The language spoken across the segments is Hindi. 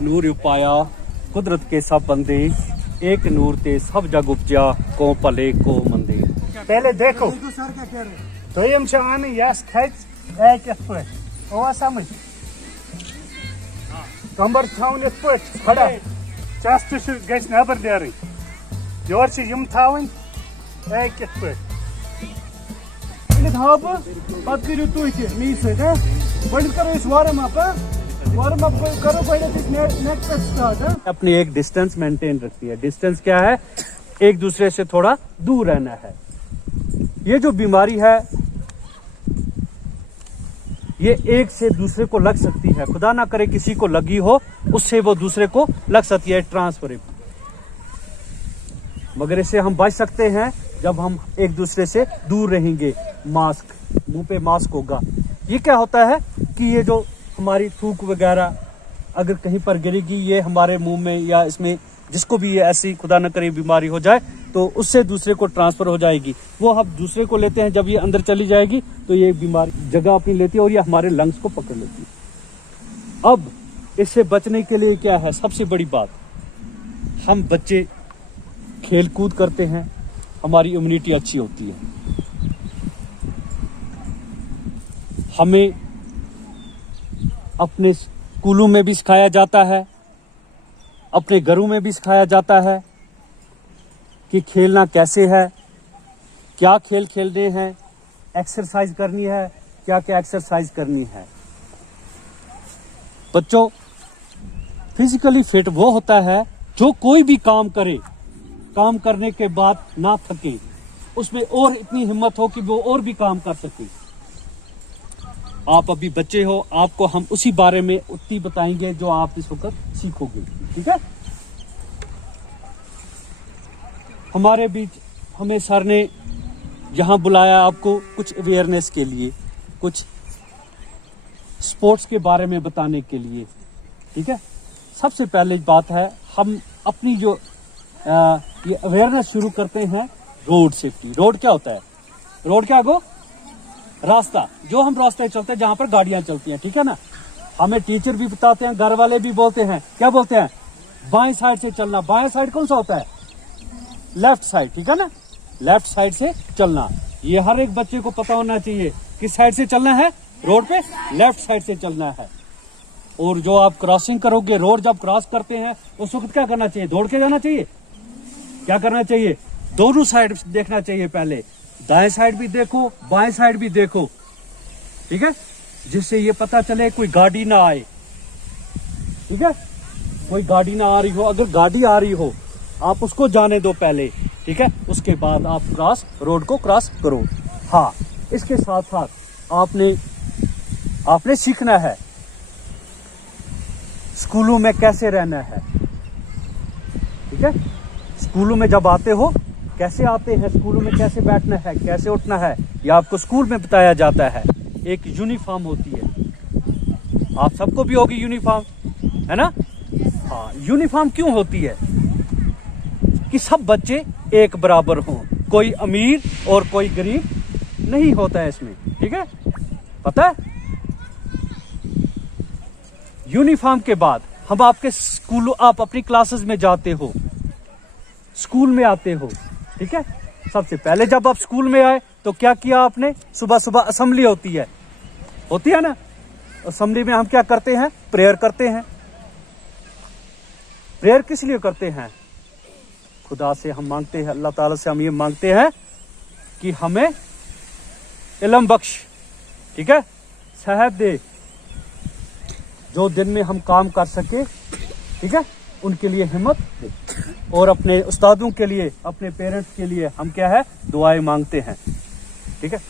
नूर पाया कुदरत के सब बंदे, एक नूर ते सब जग उपजा को भले को मंदे। पहले देखो दोयम छ आन यस खच एक पट ओ समझ कमर थाउन इत पट खड़ा चेस्ट छ गस नबर देरी योर छ यम थाउन एक पट इन थाव पत करू तु छ मी से बड़ करो इस वार्म अप करो पहले नेक पे स्टार्ट। अपनी एक डिस्टेंस मेंटेन रखती है। डिस्टेंस क्या है? एक दूसरे से थोड़ा दूर रहना है। ये जो बीमारी है ये एक से दूसरे को लग सकती है, खुदा ना करे किसी को लगी हो उससे वो दूसरे को लग सकती है, ट्रांसफरेबल। मगर इससे हम बच सकते हैं जब हम एक दूसरे से दूर रहेंगे। मास्क, मुंह पे मास्क होगा। ये क्या होता है कि ये जो हमारी थूक वगैरह अगर कहीं पर गिरेगी ये हमारे मुंह में या इसमें, जिसको भी ये ऐसी खुदा न करे बीमारी हो जाए तो उससे दूसरे को ट्रांसफर हो जाएगी। वो हम दूसरे को लेते हैं, जब ये अंदर चली जाएगी तो ये बीमारी जगह अपनी लेती है और ये हमारे लंग्स को पकड़ लेती है। अब इससे बचने के लिए क्या है? सबसे बड़ी बात, हम बच्चे खेल कूद करते हैं, हमारी इम्यूनिटी अच्छी होती है। हमें अपने स्कूलों में भी सिखाया जाता है, अपने घरों में भी सिखाया जाता है कि खेलना कैसे है, क्या खेल खेलने हैं, एक्सरसाइज करनी है, क्या क्या एक्सरसाइज करनी है। बच्चों, फिजिकली फिट वो होता है जो कोई भी काम करे, काम करने के बाद ना थके, उसमें और इतनी हिम्मत हो कि वो और भी काम कर सके। आप अभी बच्चे हो, आपको हम उसी बारे में उतनी बताएंगे जो आप इस वक्त सीखोगे, ठीक है। हमारे बीच हमें सर ने यहाँ बुलाया आपको कुछ अवेयरनेस के लिए, कुछ स्पोर्ट्स के बारे में बताने के लिए, ठीक है। सबसे पहले बात है, हम अपनी जो ये अवेयरनेस शुरू करते हैं रोड सेफ्टी। रोड क्या होता है? रोड क्या गो? रास्ता, जो हम रास्ते चलते हैं जहां पर गाड़ियां चलती हैं, ठीक है ना। हमें टीचर भी बताते हैं, घर वाले भी बोलते हैं, क्या बोलते हैं? बाएं साइड से चलना। बाएं साइड कौन सा होता है? लेफ्ट साइड, ठीक है ना। लेफ्ट साइड से चलना, ये हर एक बच्चे को पता होना चाहिए। किस साइड से चलना है रोड पे? लेफ्ट साइड से चलना है। और जो आप क्रॉसिंग करोगे, रोड जब क्रॉस करते हैं उस वक्त क्या करना चाहिए? दौड़ के जाना चाहिए। क्या करना चाहिए? दोनों साइड देखना चाहिए। पहले दाएं साइड भी देखो, बाएं साइड भी देखो, ठीक है, जिससे ये पता चले कोई गाड़ी ना आए, ठीक है। कोई गाड़ी ना आ रही हो, अगर गाड़ी आ रही हो आप उसको जाने दो पहले, ठीक है, उसके बाद आप रोड को क्रॉस करो। हाँ, इसके साथ साथ आपने सीखना है स्कूलों में कैसे रहना है, ठीक है। स्कूलों में जब आते हो कैसे आते हैं, स्कूलों में कैसे बैठना है, कैसे उठना है, ये आपको स्कूल में बताया जाता है। एक यूनिफॉर्म होती है, आप सबको भी होगी यूनिफॉर्म, है ना। हाँ, यूनिफॉर्म क्यों होती है? कि सब बच्चे एक बराबर हों, कोई अमीर और कोई गरीब नहीं होता है इसमें, ठीक है, पता है। यूनिफॉर्म के बाद हम आपके स्कूल, आप अपनी क्लासेस में जाते हो, स्कूल में आते हो, ठीक है। सबसे पहले जब आप स्कूल में आए तो क्या किया आपने? सुबह सुबह असेंबली होती है ना। असेंबली में हम क्या करते हैं? प्रेयर करते हैं। प्रेयर किस लिए करते हैं? खुदा से हम मांगते हैं, अल्लाह ताला से हम ये मांगते हैं कि हमें इल्म बख्श, ठीक है, सेहत दे, जो दिन में हम काम कर सके, ठीक है, उनके लिए हिम्मत दे। और अपने उस्तादों के लिए, अपने पेरेंट्स के लिए हम क्या है? दुआएं मांगते हैं, ठीक है।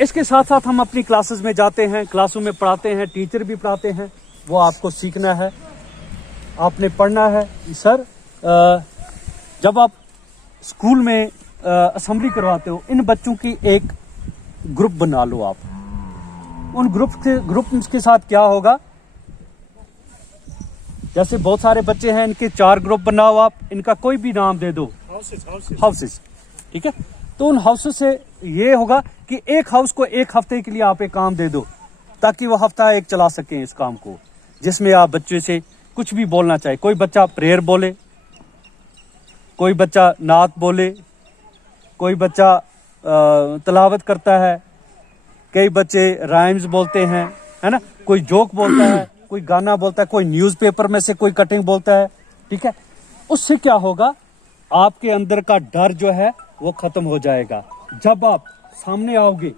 इसके साथ साथ हम अपनी क्लासेस में जाते हैं, क्लासों में पढ़ाते हैं, टीचर भी पढ़ाते हैं, वो आपको सीखना है, आपने पढ़ना है। सर, जब आप स्कूल में असेंबली करवाते हो, इन बच्चों की एक ग्रुप बना लो आप। उन ग्रुप के साथ क्या होगा? जैसे बहुत सारे बच्चे हैं, इनके 4 ग्रुप बनाओ आप, इनका कोई भी नाम दे दो, हाउसेस, ठीक है। तो उन हाउसेस से ये होगा कि एक हाउस को एक हफ्ते के लिए आप एक काम दे दो, ताकि वो हफ्ता एक चला सकें इस काम को, जिसमें आप बच्चे से कुछ भी बोलना चाहे। कोई बच्चा प्रेयर बोले, कोई बच्चा नात बोले, कोई बच्चा तलावत करता है, कई बच्चे राइम्स बोलते हैं, है ना, कोई जोक बोलता है, कोई गाना बोलता है, कोई न्यूज़पेपर में से कोई कटिंग बोलता है। ठीक है, उससे क्या होगा, आपके अंदर का डर जो है वो खत्म हो जाएगा। जब आप सामने आओगे,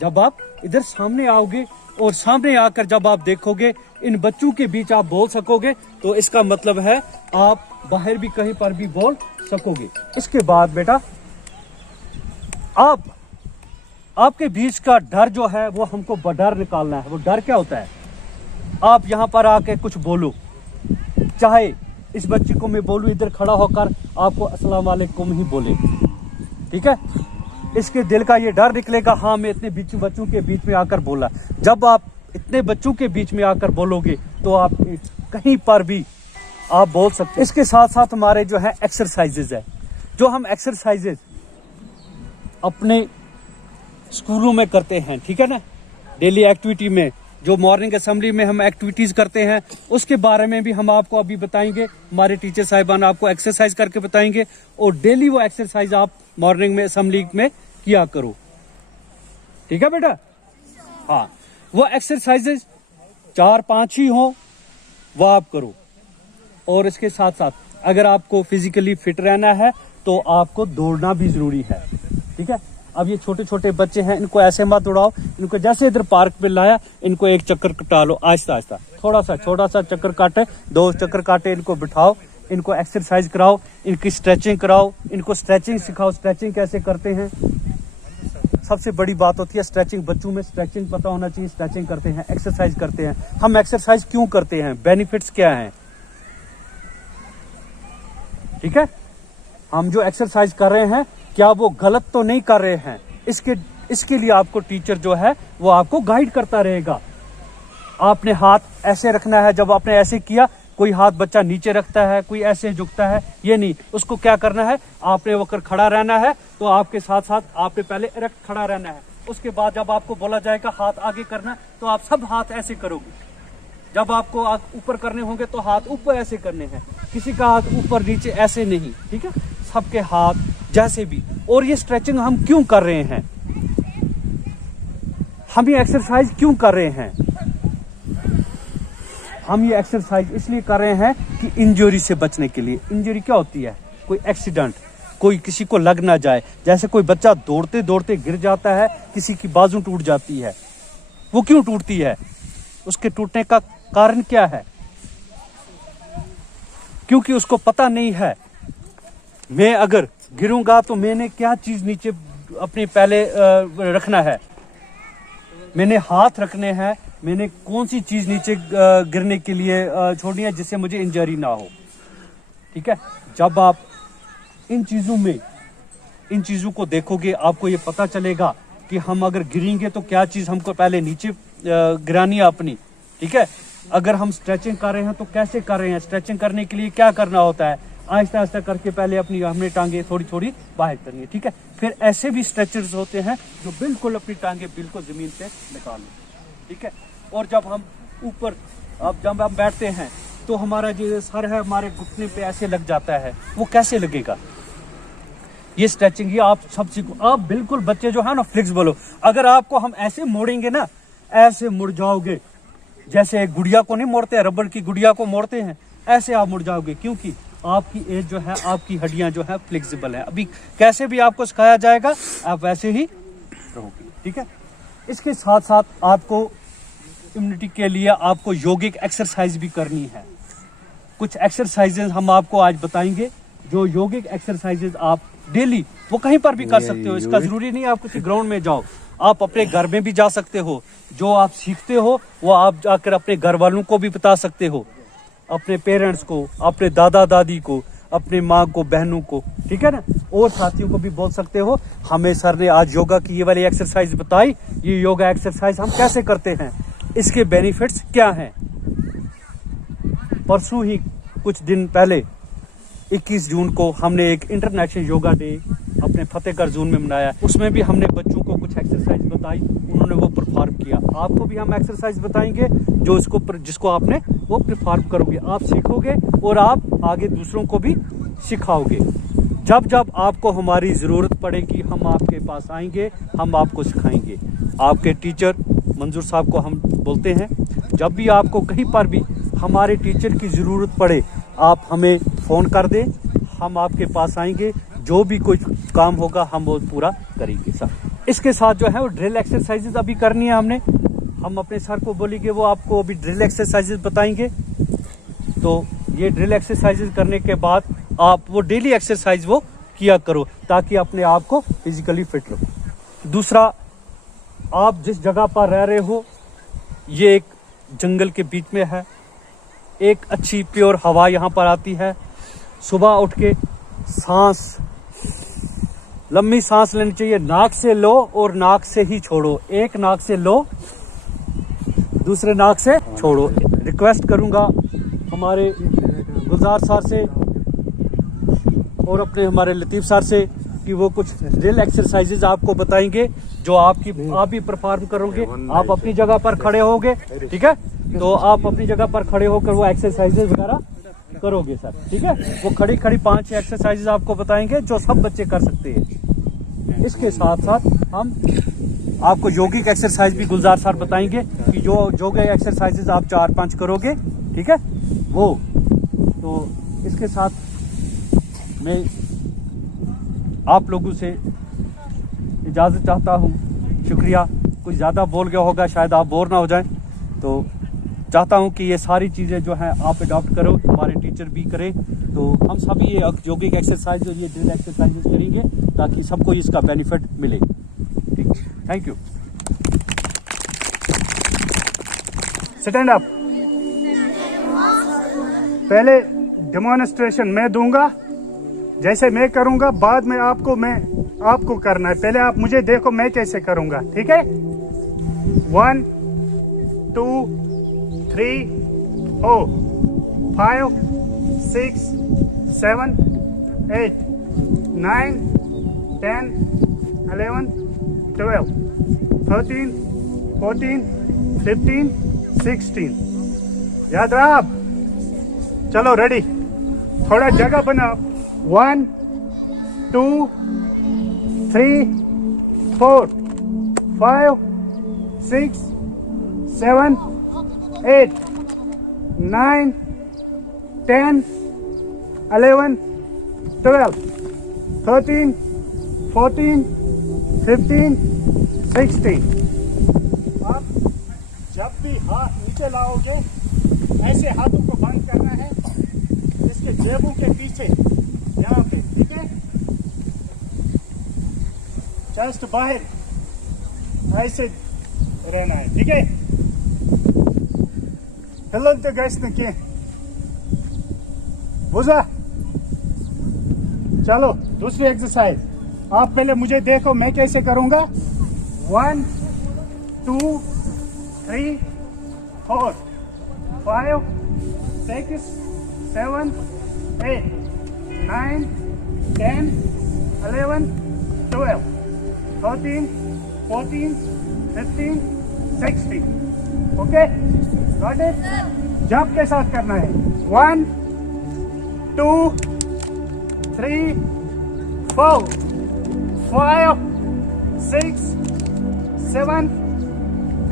जब आप इधर सामने आओगे और सामने आकर जब आप देखोगे, इन बच्चों के बीच आप बोल सकोगे, तो इसका मतलब है आप बाहर भी कहीं पर भी बोल सकोगे। इसके बाद बेटा आपके बीच का डर जो है वो हमको डर निकालना है। वो डर क्या होता है, आप यहाँ पर आके कुछ बोलो, चाहे इस बच्चे को मैं बोलूँ इधर खड़ा होकर आपको अस्सलाम वालेकुम ही बोले, ठीक है, इसके दिल का ये डर निकलेगा, हाँ मैं इतने बच्चों के बीच में आकर बोला। जब आप इतने बच्चों के बीच में आकर बोलोगे तो आप कहीं पर भी आप बोल सकते हैं। इसके साथ साथ हमारे जो है एक्सरसाइजेज है, जो हम एक्सरसाइजेज अपने स्कूलों में करते हैं, ठीक है ना, डेली एक्टिविटी में, जो मॉर्निंग असेंबली में हम एक्टिविटीज करते हैं, उसके बारे में भी हम आपको अभी बताएंगे। हमारे टीचर साहिबान आपको एक्सरसाइज करके बताएंगे और डेली वो एक्सरसाइज आप मॉर्निंग में असेंबली में किया करो, ठीक है बेटा। हाँ, वो एक्सरसाइजेज 4-5 ही हो वो आप करो। और इसके साथ साथ अगर आपको फिजिकली फिट रहना है तो आपको दौड़ना भी जरूरी है, ठीक है। अब ये छोटे छोटे बच्चे हैं, इनको ऐसे मत उड़ाओ, इनको जैसे इधर पार्क में लाया, इनको एक चक्कर कटा लो, आहिस्ता आहिस्ता, थोड़ा सा छोटा सा चक्कर काटे, 2 चक्कर काटे, इनको बिठाओ, इनको एक्सरसाइज कराओ, इनकी स्ट्रेचिंग कराओ, इनको स्ट्रेचिंग सिखाओ, स्ट्रेचिंग कैसे करते हैं। सबसे बड़ी बात होती है स्ट्रेचिंग, बच्चों में स्ट्रेचिंग पता होना चाहिए। स्ट्रेचिंग करते हैं, एक्सरसाइज करते हैं। हम एक्सरसाइज क्यों करते हैं, बेनिफिट्स क्या हैं, ठीक है। हम जो एक्सरसाइज कर रहे हैं क्या वो गलत तो नहीं कर रहे हैं, इसके लिए आपको टीचर जो है वो आपको गाइड करता रहेगा। आपने हाथ ऐसे रखना है, जब आपने ऐसे किया, कोई हाथ बच्चा नीचे रखता है, कोई ऐसे झुकता है, ये नहीं, उसको क्या करना है, आपने वक्र खड़ा रहना है, तो आपके साथ साथ आपने पहले इरेक्ट खड़ा रहना है। उसके बाद जब आपको बोला जाएगा हाथ आगे करना, तो आप सब हाथ ऐसे करोगे। जब आपको ऊपर करने होंगे तो हाथ ऊपर ऐसे करने हैं, किसी का हाथ ऊपर नीचे ऐसे नहीं, ठीक है, सबके हाथ जैसे भी। और ये स्ट्रेचिंग हम क्यों कर रहे हैं, हम ये एक्सरसाइज क्यों कर रहे हैं, हम ये एक्सरसाइज इसलिए कर रहे हैं कि इंजरी से बचने के लिए। इंजरी क्या होती है, कोई एक्सीडेंट, कोई किसी को लग ना जाए। जैसे कोई बच्चा दौड़ते दौड़ते गिर जाता है, किसी की बाजू टूट जाती है, वो क्यों टूटती है, उसके टूटने का कारण क्या है, क्योंकि उसको पता नहीं है मैं अगर गिरूंगा तो मैंने क्या चीज नीचे अपने पहले रखना है, मैंने हाथ रखने हैं, मैंने कौन सी चीज नीचे गिरने के लिए छोड़नी है जिससे मुझे इंजरी ना हो, ठीक है। जब आप इन चीजों को देखोगे, आपको ये पता चलेगा कि हम अगर गिरेंगे तो क्या चीज हमको पहले नीचे गिरानी है अपनी, ठीक है। अगर हम स्ट्रेचिंग कर रहे हैं तो कैसे कर रहे हैं, स्ट्रेचिंग करने के लिए क्या करना होता है, आहिस्ता आहिस्ता करके पहले अपनी हमने टांगे थोड़ी थोड़ी बाहर करनी है, ठीक है। फिर ऐसे भी स्ट्रेचर्स होते हैं जो बिल्कुल अपनी टांगे बिल्कुल जमीन से निकाल लें, ठीक है। और जब हम ऊपर, अब जब हम बैठते हैं तो हमारा जो सर है हमारे घुटने पे ऐसे लग जाता है, वो कैसे लगेगा, ये स्ट्रेचिंग, ये आप सब सीखो। आप बिल्कुल बच्चे जो है ना फ्लेक्सिबल हो। अगर आपको हम ऐसे मोड़ेंगे ना, ऐसे मुड़ जाओगे, जैसे गुड़िया को नहीं मोड़ते, रबड़ की गुड़िया को मोड़ते हैं, ऐसे आप मुड़ जाओगे, क्योंकि आपकी एज जो है, आपकी हड्डियां जो है फ्लेक्सिबल है। अभी कैसे भी आपको सिखाया जाएगा आप वैसे ही रहोगे, ठीक है। इसके साथ साथ आपको इम्यूनिटी के लिए आपको योगिक एक्सरसाइज भी करनी है। कुछ एक्सरसाइजेज हम आपको आज बताएंगे, जो योगिक एक्सरसाइजेज आप डेली वो कहीं पर भी कर सकते हो। इसका जरूरी नहीं आप किसी ग्राउंड में जाओ, आप अपने घर में भी जा सकते हो। जो आप सीखते हो वो आप जाकर अपने घर वालों को भी बता सकते हो, अपने पेरेंट्स को, अपने दादा दादी को, अपने माँ को, बहनों को, ठीक है ना, और साथियों को भी बोल सकते हो। हमें सर ने आज योगा की ये वाली एक्सरसाइज बताई, ये योगा एक्सरसाइज हम कैसे करते हैं, इसके बेनिफिट्स क्या हैं। परसों ही कुछ दिन पहले 21 जून को हमने एक इंटरनेशनल योगा डे अपने फतेहगढ़ जोन में मनाया, उसमें भी हमने बच्चों को कुछ एक्सरसाइज बताई, उन्होंने वो परफॉर्म किया। आपको भी हम एक्सरसाइज बताएंगे जो जिसको आपने वो परफॉर्म करोगे, आप सीखोगे और आप आगे दूसरों को भी सिखाओगे। जब जब आपको हमारी ज़रूरत पड़ेगी हम आपके पास आएंगे, हम आपको सिखाएंगे। आपके टीचर मंजूर साहब को हम बोलते हैं, जब भी आपको कहीं पर भी हमारे टीचर की ज़रूरत पड़े आप हमें फ़ोन कर दें, हम आपके पास आएंगे, जो भी कोई काम होगा हम वो पूरा करेंगे सर। इसके साथ जो है वो ड्रिल एक्सरसाइजेज अभी करनी है हमने, हम अपने सर को बोलेंगे वो आपको अभी ड्रिल एक्सरसाइजेज बताएंगे। तो ये ड्रिल एक्सरसाइजेज करने के बाद आप वो डेली एक्सरसाइज वो किया करो ताकि अपने आप को फिजिकली फिट रखो। दूसरा, आप जिस जगह पर रह रहे हो ये एक जंगल के बीच में है, एक अच्छी प्योर हवा यहाँ पर आती है। सुबह उठ के लंबी सांस लेनी चाहिए, नाक से लो और नाक से ही छोड़ो, एक नाक से लो दूसरे नाक से छोड़ो। रिक्वेस्ट करूंगा हमारे गुलजार सर से और अपने हमारे लतीफ़ सर से कि वो कुछ ड्रिल एक्सरसाइजेज आपको बताएंगे जो आप भी परफॉर्म करोगे। आप अपनी जगह पर खड़े होगे, ठीक है, तो आप अपनी जगह पर खड़े होकर वो एक्सरसाइजेज वगैरह करोगे सर, ठीक है। वो खड़ी 5-6 एक्सरसाइजेज आपको बताएंगे जो सब बच्चे कर सकते हैं। इसके साथ साथ हम आपको योगिक एक्सरसाइज भी गुलजार सर बताएंगे कि जो योगा एक्सरसाइजेज आप 4-5 करोगे, ठीक है वो। तो इसके साथ मैं आप लोगों से इजाज़त चाहता हूँ। शुक्रिया। कुछ ज़्यादा बोल गया होगा, शायद आप बोर ना हो जाएं, तो चाहता हूँ कि ये सारी चीज़ें जो हैं आप अडॉप्ट करो, हमारे टीचर भी करें, तो हम सभी ये योगिक एक्सरसाइज और ये ड्रिल एक्सरसाइजेज करेंगे ताकि सबको इसका बेनिफिट मिले। ठीक, थैंक यू। Stand up. पहले डेमोन्स्ट्रेशन मैं दूंगा, जैसे मैं करूंगा बाद में आपको करना है। पहले आप मुझे देखो मैं कैसे करूंगा, ठीक है। 1 2 3 4 5 6 7 8 9 10 11 12 13 14 15 16। याद रहा आप? चलो रेडी, थोड़ा जगह बनाओ। 1 2 3 4 5 6 7 8 9 10 11 12 13 14 15 16। आप जब भी हाथ नीचे लाओगे ऐसे हाथों को बंद करना है इसके जेबों के पीछे, यहाँ पे, ठीक है। चेस्ट बाहर ऐसे रहना है, ठीक है। हिलन तो गैस ने किए बुझा। चलो दूसरी एक्सरसाइज, आप पहले मुझे देखो मैं कैसे करूंगा। 1 2 3 4 5 6 7 8 9 10 11 12 13 14 15 16। Okay, got it? जंप के साथ करना है। 1 2 3 4 5 6 7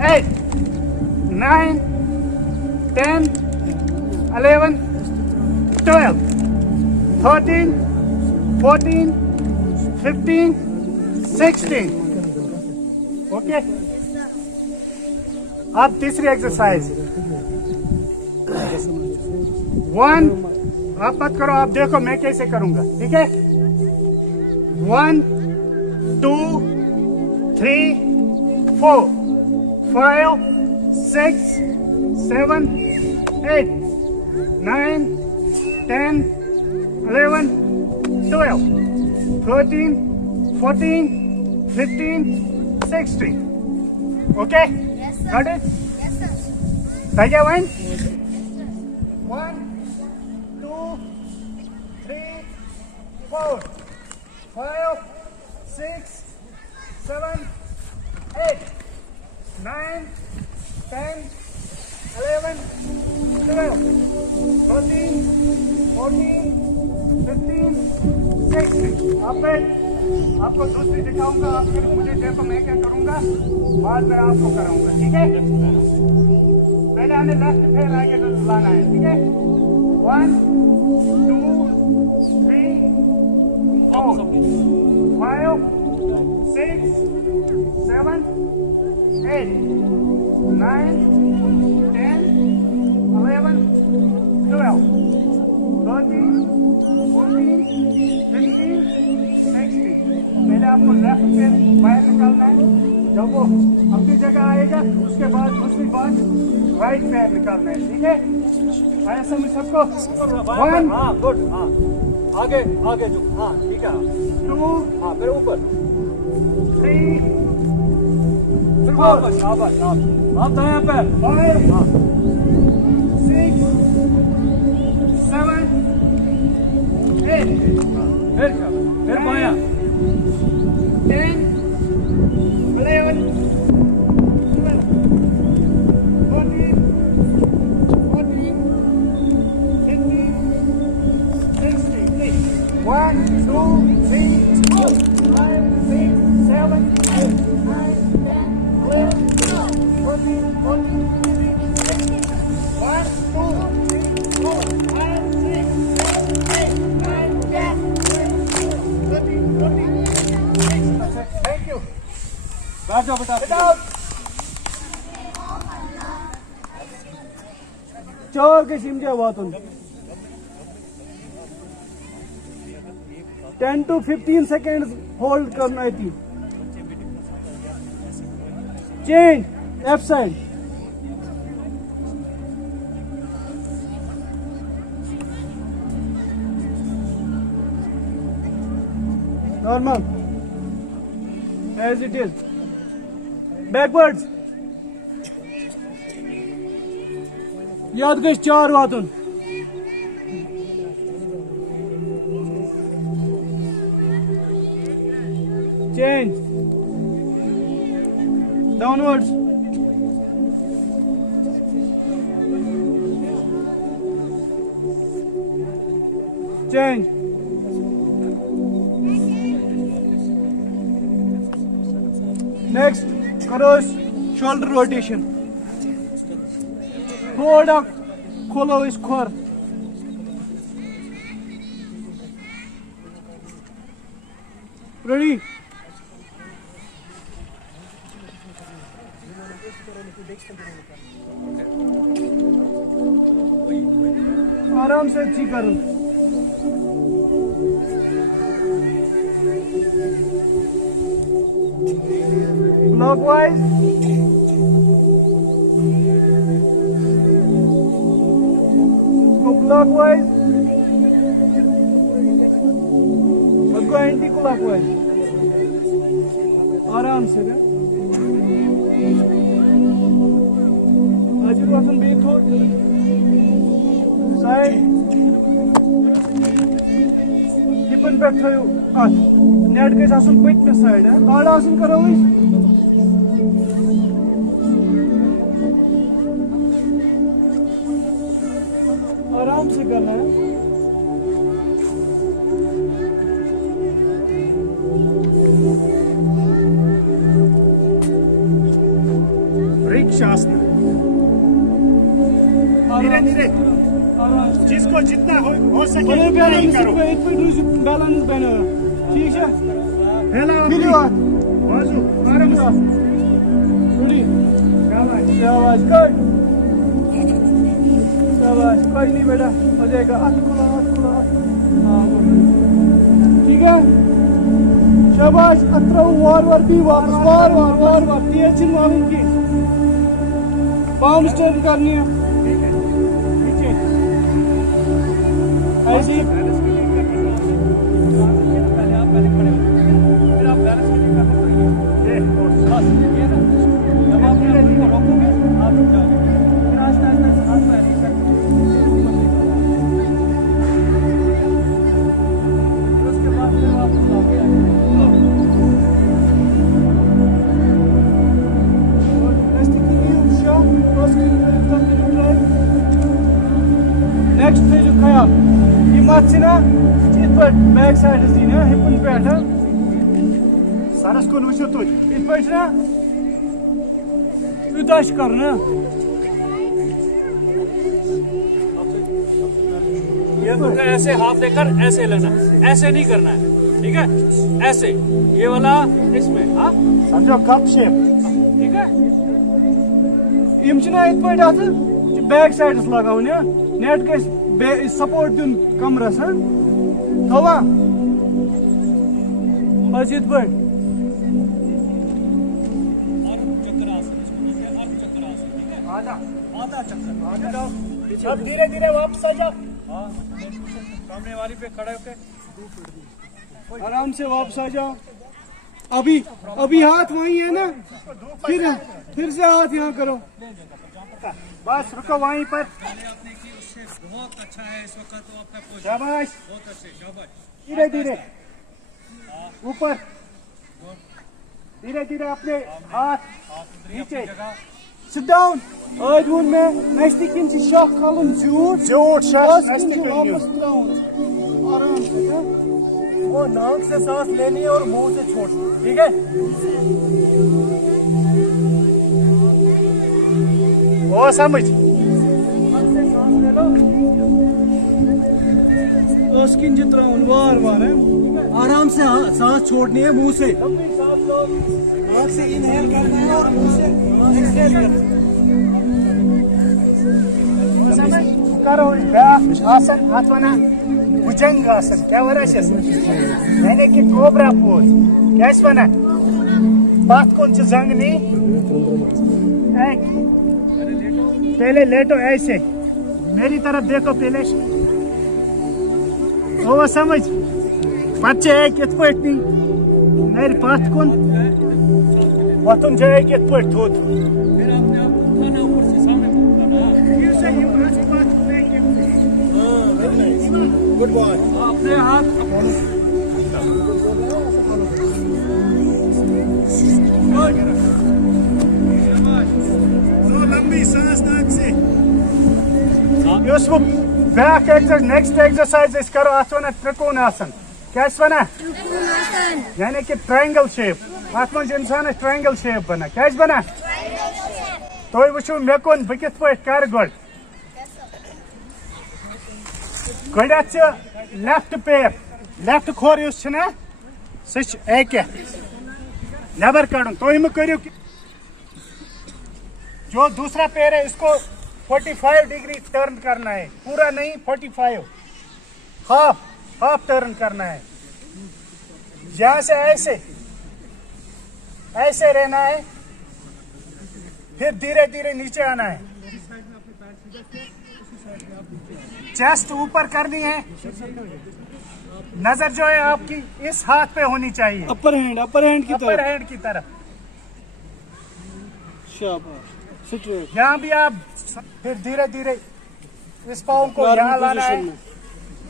8 9 10 11 12 13 14 15 16। ओके, अब तीसरी एक्सरसाइज। 1, आप मत करो, आप देखो मैं कैसे करूंगा, ठीक है। 1 2 3 4 5 6 7 8 9 10 11 12 13 14 15 16। Okay? Yes, sir. Got it? Yes, sir. Take a one. 1 2 3 4 5 6, 7, 8, 9, 10, 11, 12, 13, 14, 15, 16. आपको दूसरी दिखाऊंगा, आप फिर मुझे देखो मैं क्या करूंगा, बाद में आपको कराऊंगा, ठीक है? पहले हमें लेफ्ट फिर आगे लाना है, ठीक है? 1, 2, 3, 4, 5, 6, 7, 8, 9, 10, 11, 12, 13, 14, 15, 16. पहले आपको लेफ्ट पे बाहर निकालना है, जब वो अपनी जगह आएगा उसके बाद दूसरी बार राइट पैर निकालना है, ठीक है? आया समझ सबको? 1, हाँ गुड, हाँ आगे आगे जो, हाँ ठीक है, 2, हाँ फिर ऊपर, 3, फिर वापस शाबाश, आप दायां पैर, 5, हाँ 6, 7, 8, फिर बायां, 10, 11, 12, 14, 15, 16. 1, 2, 3, 4, 5, 6, 7, 8, 9, 10, 11, 12, 13, 14, 15, 16. 1, 2, 3, 4, 5, 6, 7, 8, 9, 10, 11, 13, 14, 16. Thank you. बैठ जाओ बेटा, Get out. चार के सिमजा वातुन 10 to 15 seconds होल्ड करना है थी change left side normal as it is backwards याद गई 4 वातुन चेंज डाउनवर्ड्स चेंज नेक्स्ट करो शोल्डर रोटेशन थोड़ा खोलो इस खोर रेडी आराम से अच्छी करो क्लॉकवाइज क्लॉकवाइज और एंटी क्लॉकवाइज आराम से ना आजू भी थोड़ी साइड हिपन पे थयो नेट के आसन पत्म साइड है आड़ आसन करो आराम से करना है वृक्षासन धीरे धीरे जिसको जितना हो सके उतना ही करो बैलेंस बनो ठीक है फैलाओ बाजू आराम से रेडी शाबाश शाबाश गुड शाबाश कोई नहीं बेटा हो जाएगा हाथ खुला हाँ ठीक है शाबाश अत्र वार भी वापस वार तेज छिन मालूम की पाम स्ट्रेट करनी है ठीक है नीचे ऐसे ही पहले आप पहले खड़े हो, फिर आप बैलेंस के लिए करना पड़ेगा। ये बस ये ना, जब आप अपने आप को रोकोगे आप रुक जाओगे, फिर आस्ते आस्ते हाथ पैर नहीं करते, फिर उसके बाद फिर वापस आगे आएंगे। बैक साइड दी ना हिपन पे सरस कुन वुचो तुम इत पे ना युताश करना ये ऐसे हाथ लेकर ऐसे लेना, ऐसे नहीं करना है, ठीक है? ऐसे ये वाला इसमें, हाँ समझो कप शेप ठीक है? यम छना इत पे आत बैक साइड लगावन नेट गस सपोर्ट दिन कमरस थवा बस इत पे आधा चक्कर। अब धीरे धीरे वापस आ जाओ। हाँ, सामने वाली पे खड़े होके आराम से वापस आ जाओ। अभी अभी हाथ वहीं है ना, फिर से हाथ यहाँ करो। बस रुको वहीं पर। आपने की उससे बहुत अच्छा है इस वक्त तो आपका पोजीशन शाबाश। बहुत अच्छे, शाबाश। धीरे धीरे ऊपर, धीरे धीरे अपने हाथ नीचे। Sit down. आज वोन मैं नस्ती किन ची शाख खालुन झूठ झूठ शख्स बस नस्ती किन ची करियो। वापस त्राउन आराम से हाँ? वो नाक से सांस लेनी है और मुंह से छोड़नी, ठीक है? वो समझ बस किन ची त्राउन वार वार है आराम से सांस छोड़नी है मुंह से। नाक से इनहेल करना है और मुंह से एक्सहेल करना है। करो ब्याह आसन अथ वनान भुजंग आसन क्या वनास यानी कि कोबरा पोज क्या वनान पथ कुन जंग नी पहले लेटो ऐसे मेरी तरफ देखो पहले वो समझ पचे एक इत पे मेरी पथ कुन वतुन जाए कि इत पे थोद फिर आपने आप उठाना ऊपर से सामने गुड बॉय अपने हाथ लंबी सांस नाक से वो बैक एक्सरसाइज नेक्स्ट एक्सरसाइज करो अथ वन त्रिकोण आसन क्या वना यानी कि ट्रायंगल शेप अथ मन इंसान ट्रायंगल शेप बना क्या बना तुम वो मे कुन बह कित पे कर गोड लेफ्ट पैर लेफ्ट खोर नबर कड़ तुम करो जो दूसरा पैर है इसको 45 डिग्री टर्न करना है पूरा नहीं 45 हाफ टर्न करना है यहां से ऐसे ऐसे रहना है फिर धीरे धीरे नीचे आना है चेस्ट ऊपर करनी है नजर जो है आपकी इस हाथ पे होनी चाहिए अपर हैंड की तरफ शाबाश स्ट्रेट यहाँ भी आप फिर धीरे धीरे इस पाँव को यहाँ लाना है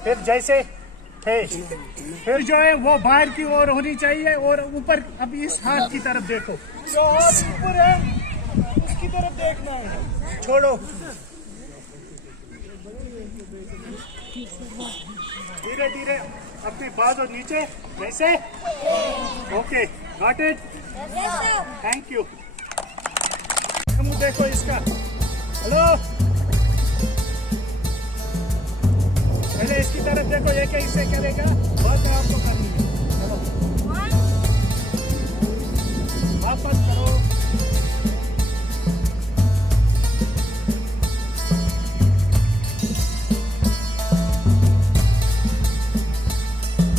फिर जैसे थे फिर जो है वो बाहर की ओर होनी चाहिए और ऊपर अब इस हाथ की तरफ देखो जो हाथ ऊपर है उसकी तरफ देखना है छोड़ो धीरे धीरे अपने बाजू नीचे जैसे okay got it thank you देखो इसका हेलो पहले इसकी तरफ देखो ये कैसे करेगा बात है आपको करनी